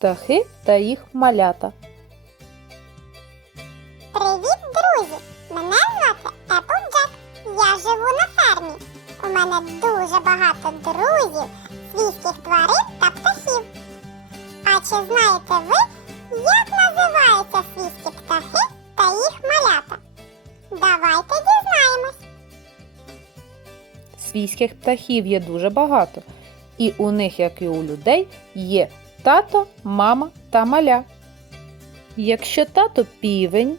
птахи та їх малята. Привіт, друзі! Мене звати Applejack. Я живу на фермі. У мене дуже багато друзів, свійських тварин та птахів. А чи знаєте ви, як називаються свійські птахи та їх малята? Давайте дізнаємось. Свійських птахів є дуже багато, і у них, як і у людей, є тато, мама та маля. Якщо тато півень,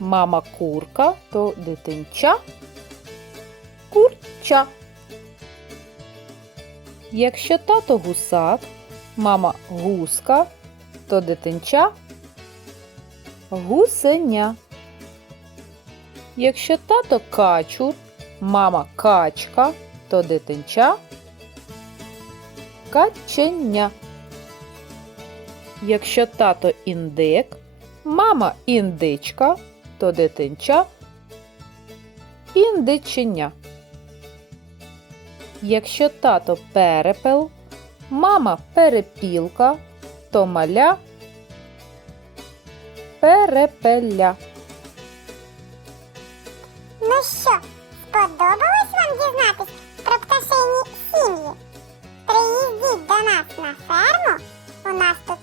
мама курка, то дитинча курча. Якщо тато гусак, мама гуска, то дитинча гусеня. Якщо тато качур, мама качка, то дитинча каченя. Якщо тато індик, мама індичка, то дитинча індиченя. Якщо тато перепел, мама перепілка, то маля перепеля. Ну що, сподобалось вам дізнатись про пташині сім'ї? Приїздіть до нас на ферму. У нас тут